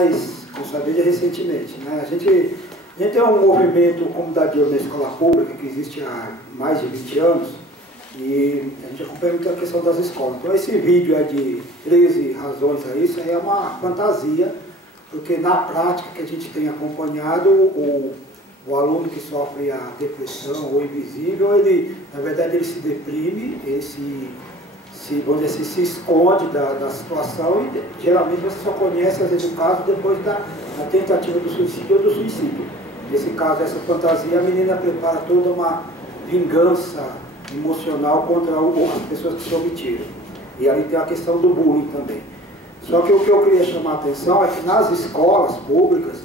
mais com saber recentemente, né? A gente tem um movimento Comunidade de Ouro na escola pública que existe há mais de 20 anos e a gente acompanha muito a questão das escolas. Então esse vídeo é de 13 razões a isso, aí é uma fantasia, porque na prática que a gente tem acompanhado, o aluno que sofre a depressão ou invisível, ele, na verdade, ele se deprime, ele vamos dizer assim, se esconde da situação e geralmente você só conhece, às vezes, o caso depois da tentativa do suicídio ou do suicídio. Nesse caso, essa fantasia, a menina prepara toda uma vingança emocional contra as pessoas que se obtiram. E ali tem a questão do bullying também. Só que o que eu queria chamar a atenção é que nas escolas públicas,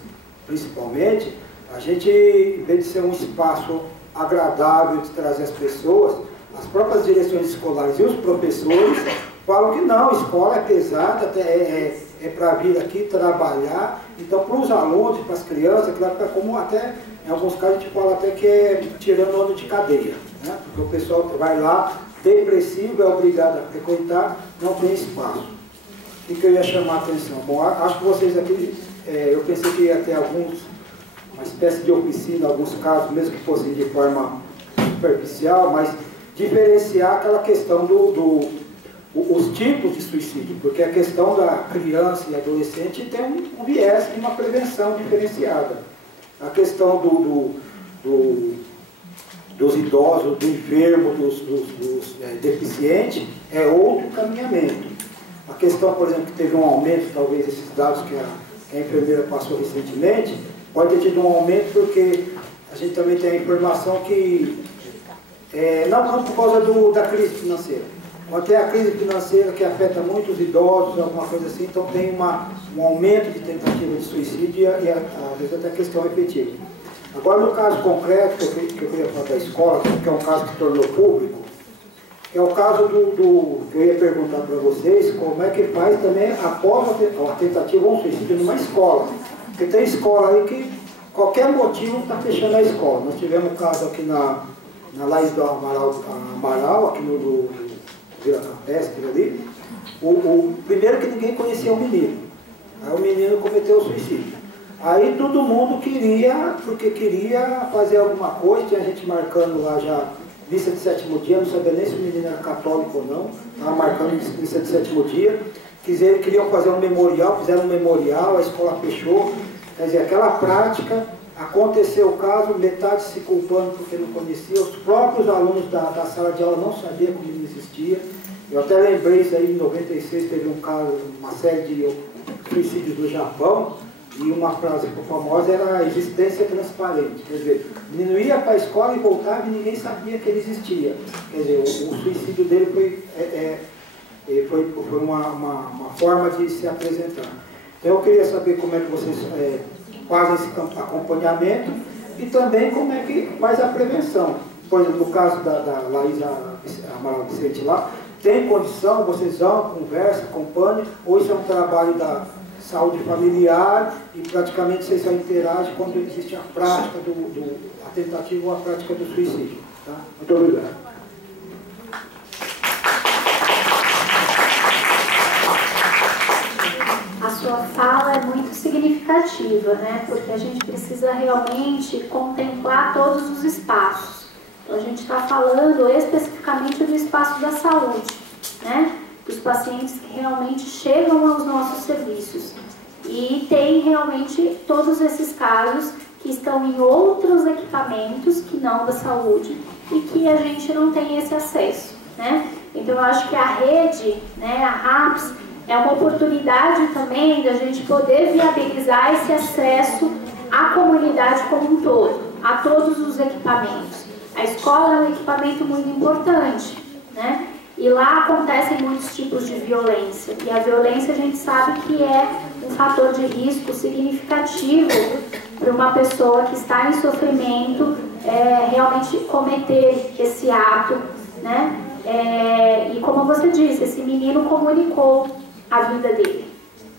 principalmente, a gente, em vez de ser um espaço agradável de trazer as pessoas, as próprias direções escolares e os professores falam que não, a escola é pesada, é para vir aqui trabalhar. Então, para os alunos, para as crianças, claro que é como até, em alguns casos, a gente fala até que é tirando ano de cadeia, né? Porque o pessoal que vai lá, depressivo, é obrigado a frequentar, não tem espaço. O que eu ia chamar a atenção? Bom, acho que vocês aqui, eu pensei que ia ter uma espécie de oficina, alguns casos, mesmo que fossem de forma superficial, mas diferenciar aquela questão os tipos de suicídio, porque a questão da criança e adolescente tem um viés e uma prevenção diferenciada. A questão dos idosos, do enfermo, dos deficientes, é outro caminhamento. A questão, por exemplo, que teve um aumento, talvez esses dados que a enfermeira passou recentemente, pode ter tido um aumento porque a gente também tem a informação que, não por causa da crise financeira, mas tem a crise financeira que afeta muito os idosos, alguma coisa assim, então tem um aumento de tentativa de suicídio e às vezes até questão efetiva. Agora, no caso concreto que eu queria falar da escola, que é um caso que tornou público, é o caso que eu ia perguntar para vocês, como é que faz também após a tentativa ou um suicídio numa escola. Porque tem escola aí que qualquer motivo está fechando a escola. Nós tivemos um caso aqui na Laís do Amaral, aqui no Vila Campestre ali. Primeiro que ninguém conhecia o menino. Aí o menino cometeu o suicídio. Aí todo mundo porque queria fazer alguma coisa, tinha gente marcando lá já missa de sétimo dia, não sabia nem se o menino era católico ou não, estava marcando missa de sétimo dia, queriam fazer um memorial, fizeram um memorial, a escola fechou, quer dizer, aquela prática, aconteceu o caso, metade se culpando porque não conhecia, os próprios alunos da sala de aula não sabiam que o menino existia. Eu até lembrei isso aí, em 96 teve um caso, uma série de suicídios no Japão, e uma frase famosa era a existência transparente. Quer dizer, o menino ia para a escola e voltava e ninguém sabia que ele existia. Quer dizer, o suicídio dele foi uma forma de se apresentar. Então eu queria saber como é que vocês fazem esse acompanhamento e também como é que faz a prevenção. Por exemplo, no caso da Laís Amaral Vicente lá, tem condição, vocês vão, conversam, acompanham, ou isso é um trabalho da saúde familiar e praticamente vocês só interagem quando existe a prática a tentativa ou a prática do suicídio. Tá? Muito obrigado. A sua fala é muito significativa, né? Porque a gente precisa realmente contemplar todos os espaços. Então a gente está falando especificamente do espaço da saúde, né? Dos pacientes que realmente chegam aos nossos serviços. E tem realmente todos esses casos que estão em outros equipamentos que não da saúde e que a gente não tem esse acesso, né? Então eu acho que a rede, né, a RAPS, é uma oportunidade também da gente poder viabilizar esse acesso à comunidade como um todo, a todos os equipamentos. A escola é um equipamento muito importante, né? E lá acontecem muitos tipos de violência. E a violência a gente sabe que é um fator de risco significativo para uma pessoa que está em sofrimento realmente cometer esse ato, né? E como você disse, esse menino comunicou a vida dele,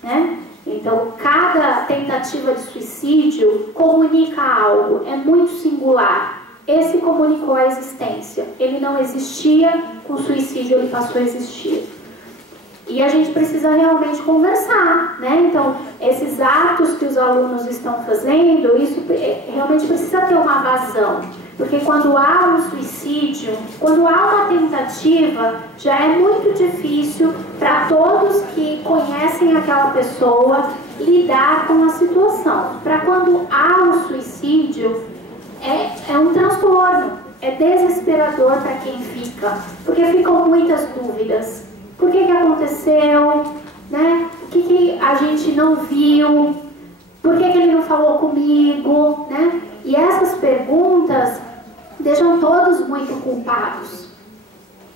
né? Então, cada tentativa de suicídio comunica algo, é muito singular. Esse comunicou a existência. Ele não existia, com o suicídio ele passou a existir. E a gente precisa realmente conversar, né? Então, esses atos que os alunos estão fazendo, isso realmente precisa ter uma vazão. Porque quando há um suicídio, quando há uma tentativa, já é muito difícil para todos que conhecem aquela pessoa lidar com a situação. Para quando há o suicídio, é um transtorno, é desesperador para quem fica, porque ficam muitas dúvidas. Por que aconteceu? Né? O que a gente não viu? Por que ele não falou comigo? Né? E essas perguntas deixam todos muito culpados.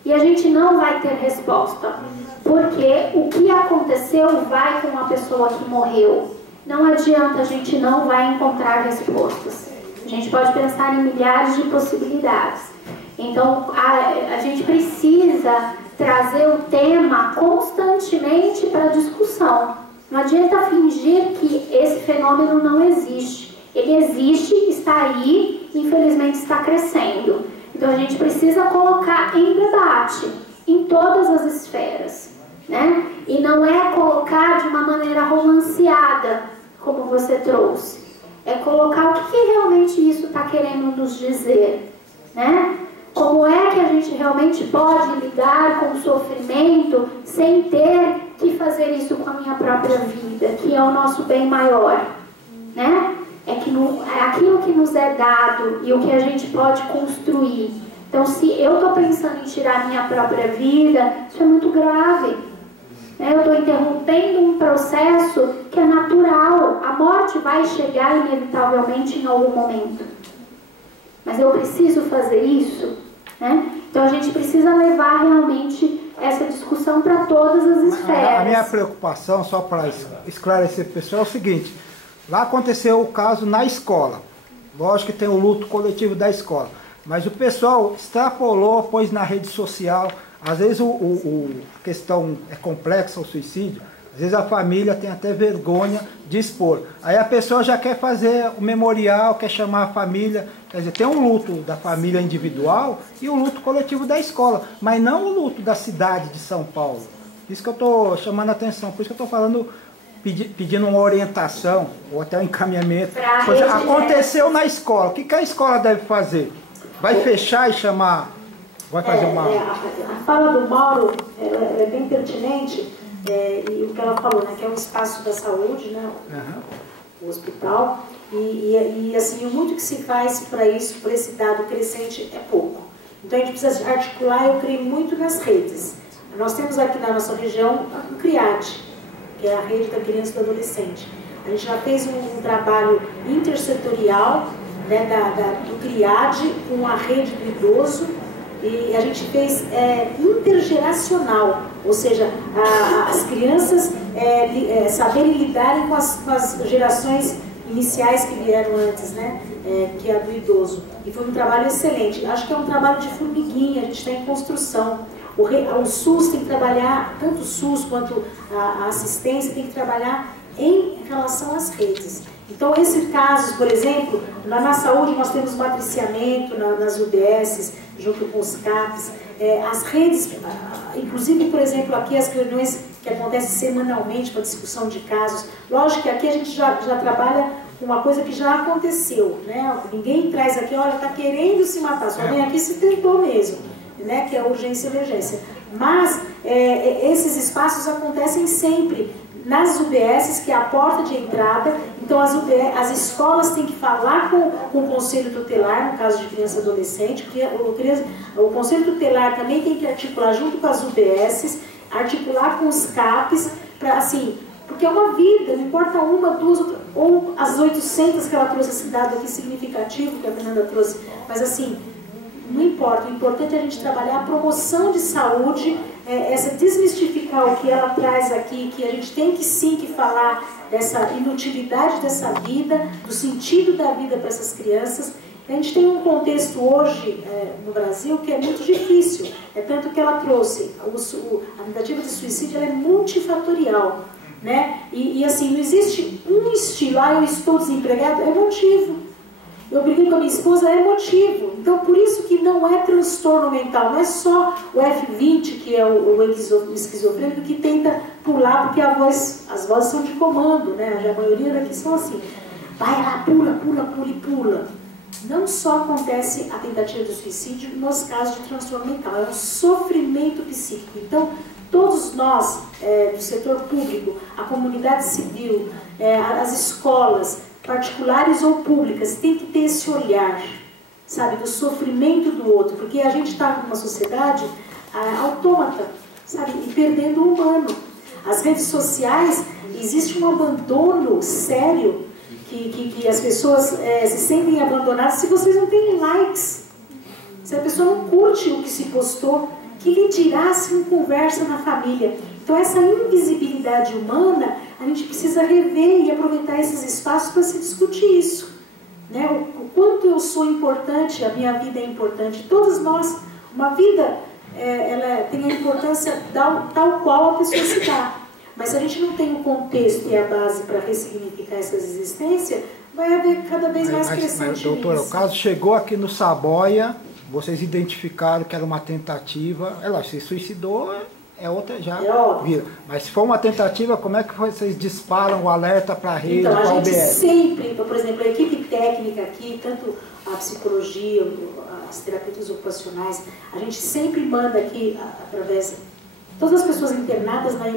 E a gente não vai ter resposta, porque o que aconteceu vai com a pessoa que morreu. Não adianta, a gente não vai encontrar respostas. A gente pode pensar em milhares de possibilidades. Então, a gente precisa trazer o tema constantemente para discussão. Não adianta fingir que esse fenômeno não existe. Ele existe, está aí, infelizmente está crescendo. Então a gente precisa colocar em debate, em todas as esferas, né? E não é colocar de uma maneira romanceada, como você trouxe. É colocar o que realmente isso está querendo nos dizer, né? Como é que a gente realmente pode lidar com o sofrimento sem ter que fazer isso com a minha própria vida, que é o nosso bem maior, né? É aquilo que nos é dado e o que a gente pode construir. Então, se eu estou pensando em tirar a minha própria vida, isso é muito grave. Eu estou interrompendo um processo que é natural. A morte vai chegar inevitavelmente em algum momento. Mas eu preciso fazer isso, né? Então a gente precisa levar realmente essa discussão para todas as esferas. A minha preocupação, só para esclarecer para o pessoal, é o seguinte: lá aconteceu o caso na escola. Lógico que tem o luto coletivo da escola, mas o pessoal extrapolou, pôs na rede social. Às vezes a questão é complexa, o suicídio. Às vezes a família tem até vergonha de expor. Aí a pessoa já quer fazer o memorial, quer chamar a família. Quer dizer, tem um luto da família individual e o luto coletivo da escola, mas não o luto da cidade de São Paulo. Isso que eu estou chamando a atenção, por isso que eu estou falando, pedindo uma orientação ou até um encaminhamento. Aconteceu na escola, o que a escola deve fazer? Vai fechar e chamar... Vai fazer uma... A fala do Mauro é bem pertinente. E o que ela falou, né, que é um espaço da saúde, né, o hospital, e assim, o muito que se faz para isso, por esse dado crescente, é pouco. Então a gente precisa articular, eu creio muito nas redes. Nós temos aqui na nossa região o CRIAD, que é a rede da criança e do adolescente. A gente já fez um trabalho intersetorial, né, do CRIAD com a rede do idoso, e a gente fez intergeracional, ou seja, as crianças saberem lidarem com as gerações iniciais que vieram antes, né? Que é a do idoso. E foi um trabalho excelente. Acho que é um trabalho de formiguinha, a gente está em construção. O SUS tem que trabalhar, tanto o SUS quanto a assistência tem que trabalhar em relação às redes. Então, esses casos, por exemplo, na saúde nós temos matriciamento nas UBSs, junto com os CAPs, as redes, inclusive, por exemplo, aqui as reuniões que acontecem semanalmente para discussão de casos. Lógico que aqui a gente já trabalha com uma coisa que já aconteceu, né? Ninguém traz aqui, olha, está querendo se matar, só vem aqui se tentou mesmo, né? Que é urgência e emergência. Mas esses espaços acontecem sempre nas UBSs, que é a porta de entrada. Então as escolas têm que falar com o Conselho Tutelar, no caso de criança e adolescente. O Conselho Tutelar também tem que articular junto com as UBSs, articular com os CAPs, para assim, porque é uma vida, não importa uma, duas, ou as 800 que ela trouxe, esse dado aqui significativo que a Fernanda trouxe, mas assim, não importa, o importante é a gente trabalhar a promoção de saúde, desmistificar o que ela traz aqui, que a gente tem que sim que falar dessa inutilidade dessa vida, do sentido da vida para essas crianças. A gente tem um contexto hoje no Brasil que é muito difícil, tanto que ela trouxe, a tentativa de suicídio ela é multifatorial, né? E assim, não existe um estilo, eu estou desempregado, é motivo. eu briguei com a minha esposa, é emotivo. Então, por isso que não é transtorno mental, não é só o F20, que é o esquizofrênico, que tenta pular, porque as vozes são de comando, né? A maioria daqui são assim. Vai lá, pula, pula, pula e pula. Não só acontece a tentativa de suicídio nos casos de transtorno mental, é um sofrimento psíquico. Então, todos nós, do setor público, a comunidade civil, as escolas, particulares ou públicas, tem que ter esse olhar, sabe, do sofrimento do outro, porque a gente está numa sociedade autômata, sabe, e perdendo o humano. As redes sociais, existe um abandono sério, que as pessoas se sentem abandonadas se vocês não têm likes, se a pessoa não curte o que se postou, que lhe dirá se não conversa na família. Então essa invisibilidade humana, a gente precisa rever e aproveitar esses espaços para se discutir isso, né? O quanto eu sou importante, a minha vida é importante, todos nós, uma vida ela tem a importância tal qual a pessoa se dá. Mas se a gente não tem o contexto e a base para ressignificar essa existência, vai haver cada vez mais crescente. Mas, doutora, o caso chegou aqui no Saboia, vocês identificaram que era uma tentativa, ela se suicidou, é outra já vira. Mas se for uma tentativa, como é que vocês disparam o alerta para a rede, então, para a UBS? UBS? Sempre, por exemplo, a equipe técnica aqui, tanto a psicologia, as terapeutas ocupacionais, a gente sempre manda aqui, através... Todas as pessoas internadas na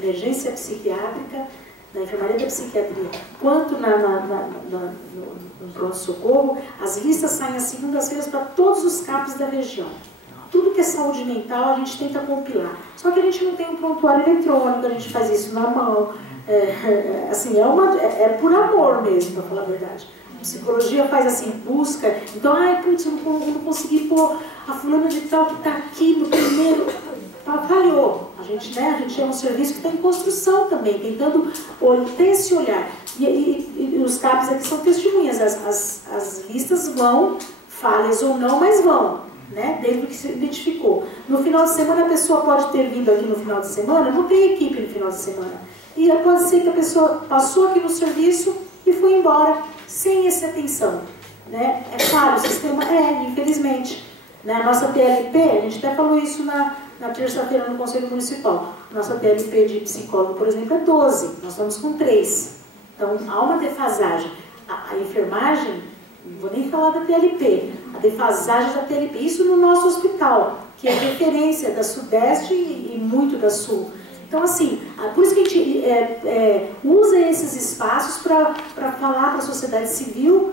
emergência psiquiátrica, na enfermaria da psiquiatria, quanto no pronto-socorro, as listas saem às segundas-feiras para todos os CAPs da região. Tudo que é saúde mental a gente tenta compilar. Só que a gente não tem um prontuário eletrônico, a gente faz isso na mão. Assim, é por amor mesmo, para falar a verdade. A psicologia faz assim, busca. Então, putz, eu não consegui pôr a fulana de tal que está aqui no primeiro. Falhou. A gente é um serviço que está em construção também, tentando ter esse olhar. E os CAPs aqui são testemunhas. As listas vão, falhas ou não, mas vão, né? Desde que se identificou. No final de semana, a pessoa pode ter vindo aqui no final de semana, não tem equipe no final de semana. E pode ser que a pessoa passou aqui no serviço e foi embora, sem essa atenção, né? É claro, o sistema infelizmente. Na nossa TLP, a gente até falou isso na terça-feira no Conselho Municipal. Nossa TLP de psicólogo, por exemplo, é 12, nós estamos com 3. Então, há uma defasagem. A enfermagem, não vou nem falar da TLP, a defasagem da TLP, isso no nosso hospital, que é referência da Sudeste e muito da Sul. Então, assim, por isso que a gente usa esses espaços para falar para a sociedade civil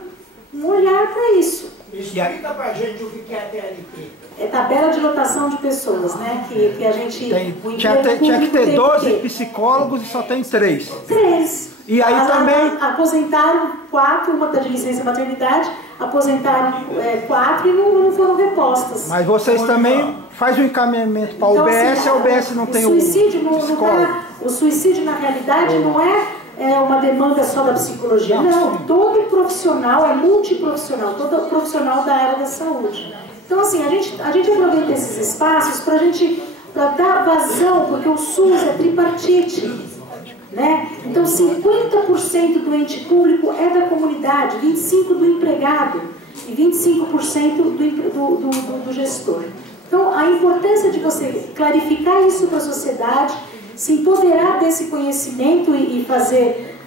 um olhar para isso. Explica para a gente o que é a TLP. É tabela de lotação de pessoas, né? Que a gente... Tinha que ter 12 psicólogos e só tem 3. 3. E aí também... Aposentaram 4, uma está de licença maternidade, aposentaram 4 e não foram repostas. Mas vocês também fazem o encaminhamento para a UBS, assim, a UBS não tem o psicólogo. O suicídio, na realidade, não é uma demanda só da psicologia. Não, todo profissional é multiprofissional, todo profissional da área da saúde. Então, assim, a gente aproveita esses espaços para dar vazão, porque o SUS é tripartite, né? Então, 50% do ente público é da comunidade, 25% do empregado e 25% do gestor. Então, a importância de você clarificar isso para a sociedade, se empoderar desse conhecimento e fazer,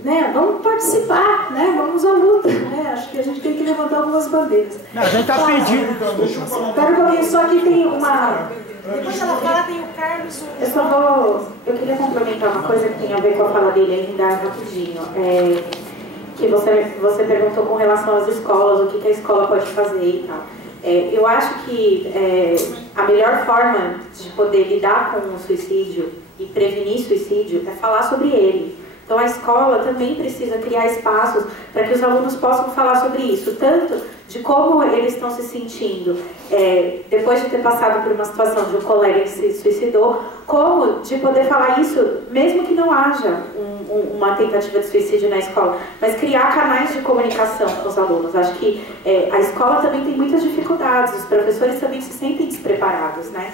né, vamos participar, né, vamos à luta, né, acho que a gente tem que levantar algumas bandeiras. Não, a gente está pedindo. Espera um pouquinho, só que tem uma... Depois ela fala, tem o Carlos... Eu queria complementar uma coisa que tem a ver com a fala dele ainda rapidinho. Que você perguntou com relação às escolas, o que a escola pode fazer e tal. Eu acho que a melhor forma de poder lidar com o suicídio e prevenir suicídio é falar sobre ele. Então a escola também precisa criar espaços para que os alunos possam falar sobre isso, tanto de como eles estão se sentindo depois de ter passado por uma situação de um colega que se suicidou, como de poder falar isso, mesmo que não haja uma tentativa de suicídio na escola, mas criar canais de comunicação com os alunos. Acho que a escola também tem muitas dificuldades, os professores também se sentem despreparados, né?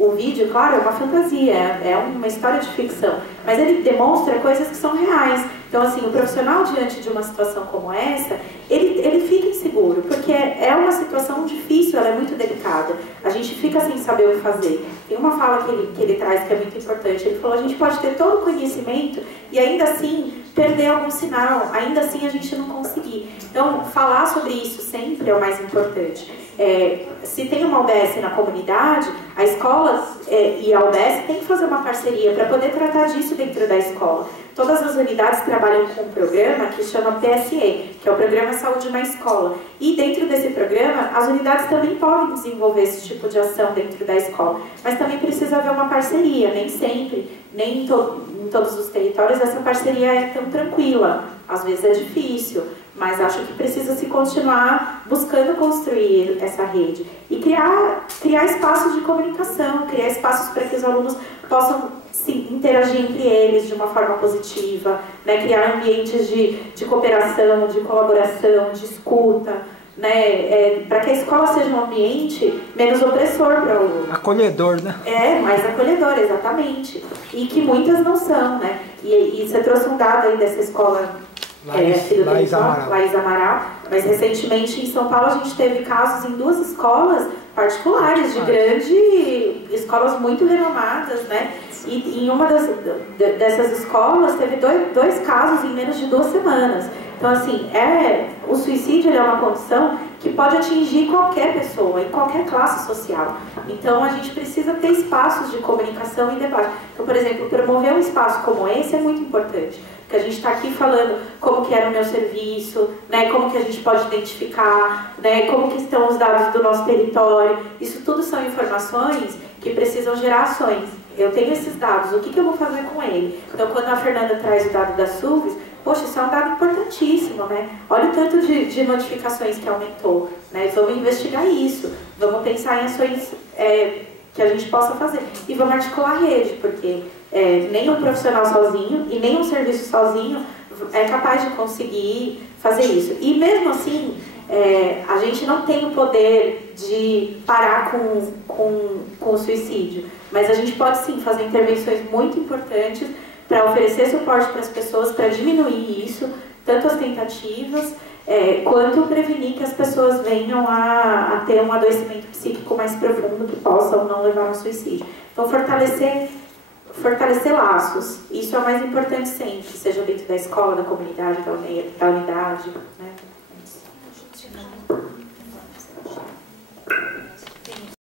O vídeo, claro, é uma fantasia, é uma história de ficção, mas ele demonstra coisas que são reais. Então, assim, o profissional, diante de uma situação como essa, ele fica inseguro, porque é uma situação difícil, ela é muito delicada. A gente fica sem saber o que fazer. Tem uma fala que ele traz que é muito importante. Ele falou, a gente pode ter todo o conhecimento e ainda assim perder algum sinal, ainda assim a gente não conseguir. Então, falar sobre isso sempre é o mais importante. Se tem uma UBS na comunidade, a escola e a UBS tem que fazer uma parceria para poder tratar disso dentro da escola. Todas as unidades trabalham com um programa que chama PSE, que é o Programa Saúde na Escola. E dentro desse programa, as unidades também podem desenvolver esse tipo de ação dentro da escola. Mas também precisa haver uma parceria, nem sempre, nem em todos os territórios essa parceria é tão tranquila. Às vezes é difícil, mas acho que precisa se continuar buscando construir essa rede. E criar espaços de comunicação, criar espaços para que os alunos possam se interagir entre eles de uma forma positiva, né? Criar ambientes de cooperação, de colaboração, de escuta, né? Para que a escola seja um ambiente menos opressor para o aluno. Acolhedor, né? Mais acolhedor, exatamente. E que muitas não são, né? E você trouxe um dado aí dessa escola Laís Amaral, mas recentemente em São Paulo a gente teve casos em 2 escolas particulares, escolas muito renomadas, né? E em uma dessas escolas teve dois casos em menos de 2 semanas. Então, assim, o suicídio é uma condição que pode atingir qualquer pessoa, em qualquer classe social. Então, a gente precisa ter espaços de comunicação e debate. Então, por exemplo, promover um espaço como esse é muito importante. Porque a gente está aqui falando como que era o meu serviço, né, como que a gente pode identificar, né, como que estão os dados do nosso território. Isso tudo são informações que precisam gerar ações. Eu tenho esses dados, o que eu vou fazer com ele? Então, quando a Fernanda traz o dado da SUVES, poxa, isso é um dado importantíssimo, né? Olha o tanto de notificações que aumentou, né? Vamos investigar isso, vamos pensar em ações que a gente possa fazer. E vamos articular a rede, porque nem um profissional sozinho e nem um serviço sozinho é capaz de conseguir fazer isso. E mesmo assim, a gente não tem o poder de parar com o suicídio, mas a gente pode sim fazer intervenções muito importantes para oferecer suporte para as pessoas, para diminuir isso, tanto as tentativas, quanto prevenir que as pessoas venham a ter um adoecimento psíquico mais profundo que possa ou não levar ao suicídio. Então, fortalecer laços, isso é o mais importante sempre, seja dentro da escola, da comunidade, da unidade, né?